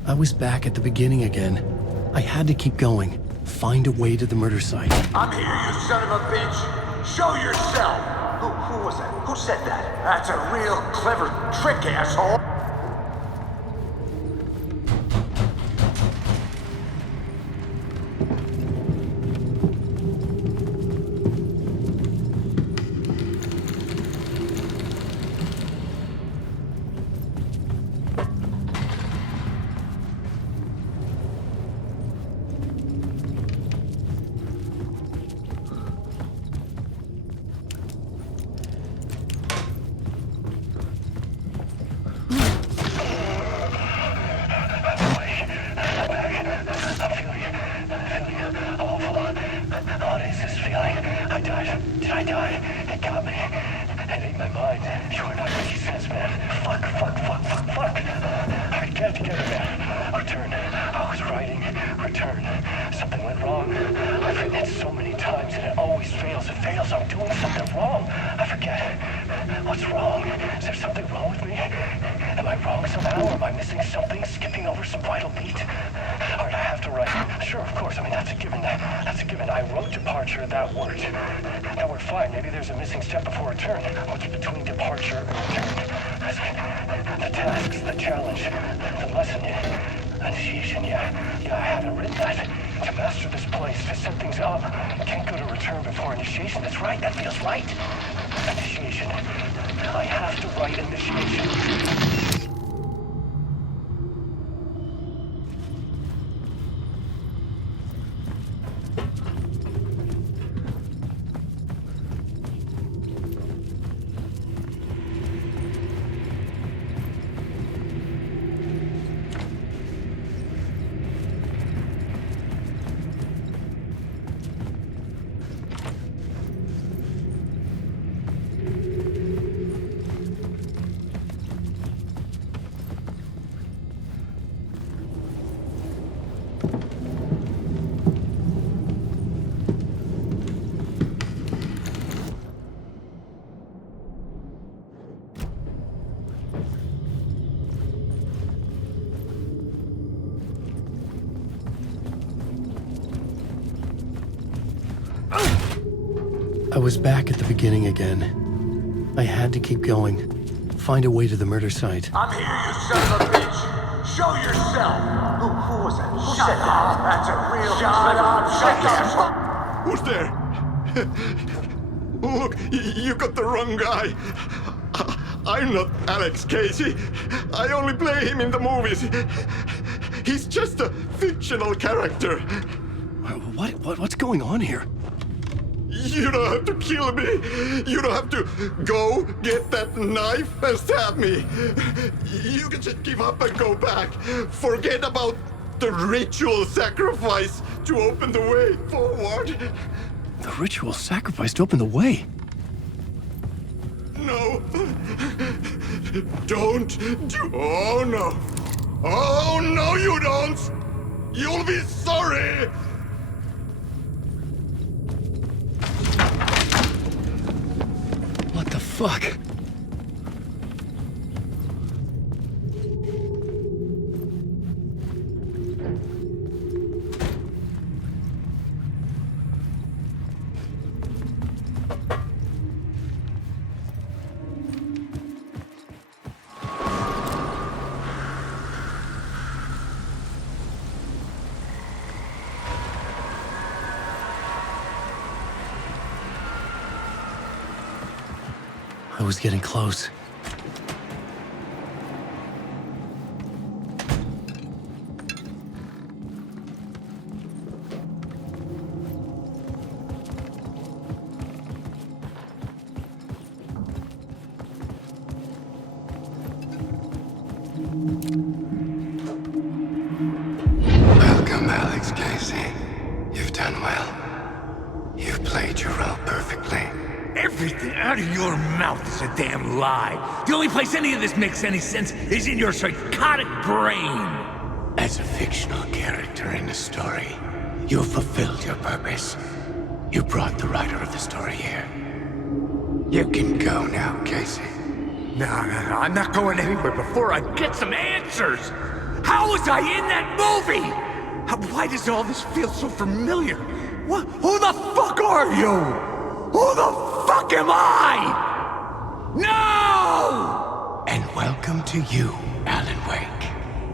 I was back at the beginning again. I had to keep going. Find a way to the murder site. I'm here, you son of a bitch! Show yourself! Who was that? Who said that? That's a real clever trick, asshole! I die. It got me. It ate my mind. You are not making sense, man. Fuck. Alright, get it together, man. Return. I was writing. Return. Something went wrong. I've written it so many times and it always fails. It fails. I'm doing something wrong. I forget. What's wrong? Is there something wrong with me? Am I wrong somehow? Am I missing something? Skipping over some vital beat? Alright, I have to write. Sure, of course. I mean, that's a given. That's a given. I wrote departure, that worked. That worked fine. Maybe there's a missing step before return. What's between departure and return? The tasks, the challenge, the lesson, initiation, yeah, I haven't written that. To master this place, to set things up, can't go to return before initiation. That's right, that feels right. Initiation. I have to write initiation. I was back at the beginning again. I had to keep going. Find a way to the murder site. I'm here, you son of a bitch! Show yourself! Who was that? Who said that? That's a real... Shut up! Who's there? Look, you got the wrong guy. I'm not Alex Casey. I only play him in the movies. He's just a fictional character. What's going on here? You don't have to kill me. You don't have to go get that knife and stab me. You can just give up and go back. Forget about the ritual sacrifice to open the way forward. The ritual sacrifice to open the way? No. Don't do... Oh, no. Oh, no, you don't. You'll be sorry. What the fuck? I was getting close. Welcome, Alex Casey. You've done well. You've played your role perfectly. Everything out of your mouth is a damn lie. The only place any of this makes any sense is in your psychotic brain. As a fictional character in a story, you have fulfilled your purpose. You brought the writer of the story here. You can go now, Casey. No, I'm not going anywhere before I get some answers. How was I in that movie? Why does all this feel so familiar? Who the fuck are you? Who the fuck am I? No! And welcome to you, Alan Wake.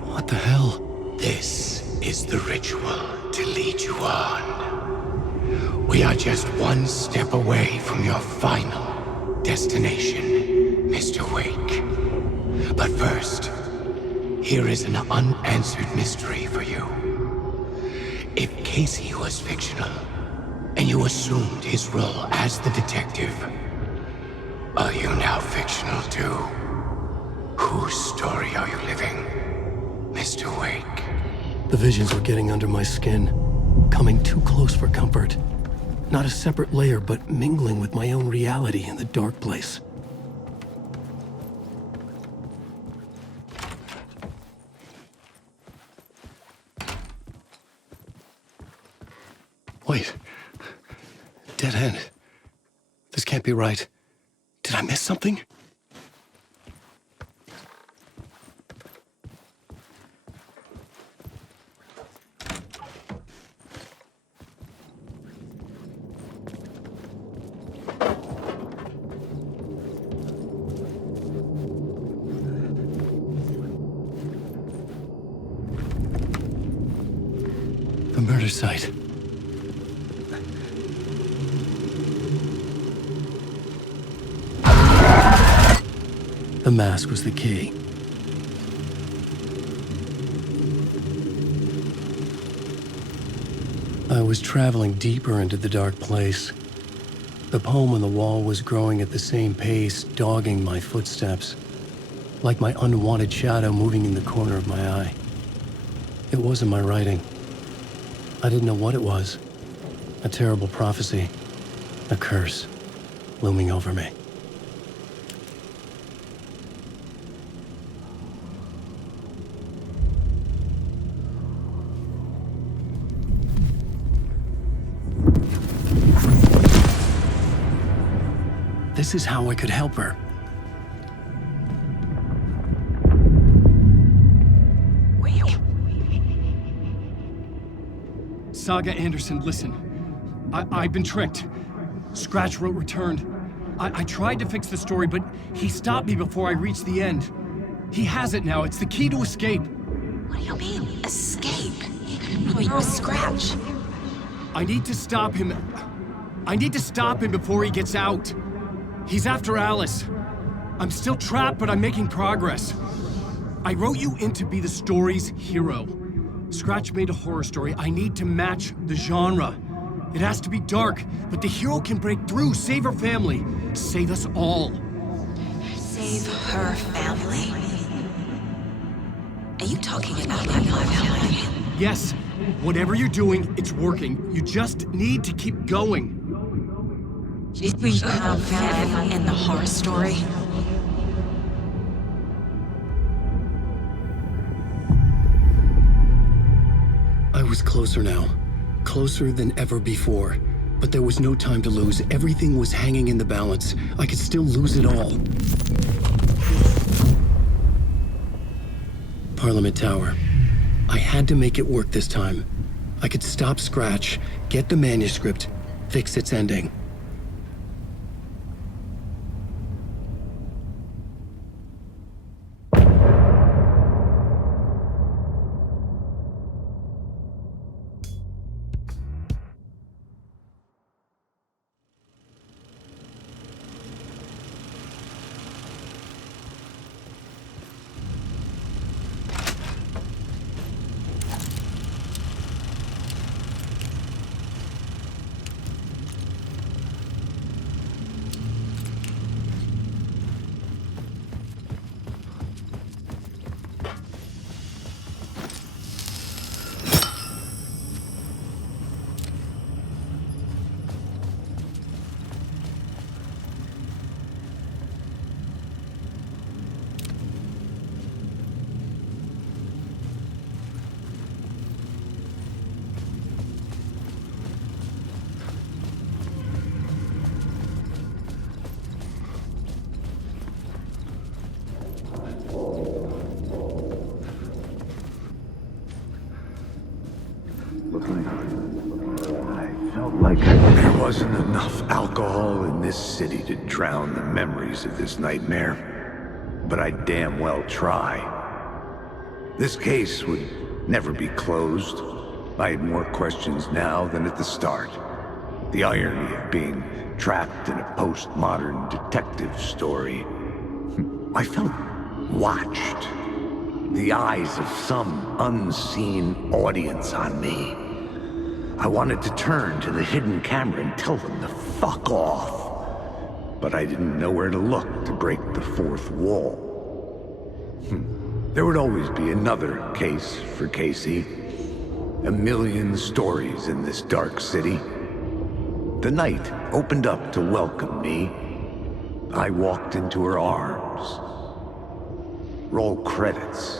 What the hell? This is the ritual to lead you on. We are just one step away from your final destination, Mr. Wake. But first, here is an unanswered mystery for you. If Casey was fictional, and you assumed his role as the detective, are you now fictional too? Whose story are you living, Mr. Wake? The visions were getting under my skin, coming too close for comfort. Not a separate layer, but mingling with my own reality in the dark place. Wait. Dead end. This can't be right. Did I miss something? The murder site. The mask was the key. I was traveling deeper into the dark place. The poem on the wall was growing at the same pace, dogging my footsteps, like my unwanted shadow moving in the corner of my eye. It wasn't my writing. I didn't know what it was. A terrible prophecy, a curse, looming over me. This is how I could help her. Saga Anderson, listen. I've been tricked. Scratch wrote returned. I tried to fix the story, but he stopped me before I reached the end. He has it now. It's the key to escape. What do you mean, escape? Probably with Scratch. I need to stop him. I need to stop him before he gets out. He's after Alice. I'm still trapped, but I'm making progress. I wrote you in to be the story's hero. Scratch made a horror story. I need to match the genre. It has to be dark, but the hero can break through, save her family, save us all. Save her family? Are you talking about my family? Yes, whatever you're doing, it's working. You just need to keep going. Did we have family in the horror story? I was closer now. Closer than ever before. But there was no time to lose. Everything was hanging in the balance. I could still lose it all. Parliament Tower. I had to make it work this time. I could stop Scratch, get the manuscript, fix its ending. There wasn't enough alcohol in this city to drown the memories of this nightmare, but I damn well try. This case would never be closed. I had more questions now than at the start. The irony of being trapped in a postmodern detective story. I felt watched. The eyes of some unseen audience on me. I wanted to turn to the hidden camera and tell them to fuck off. But I didn't know where to look to break the fourth wall. There would always be another case for Casey. A million stories in this dark city. The night opened up to welcome me. I walked into her arms. Roll credits.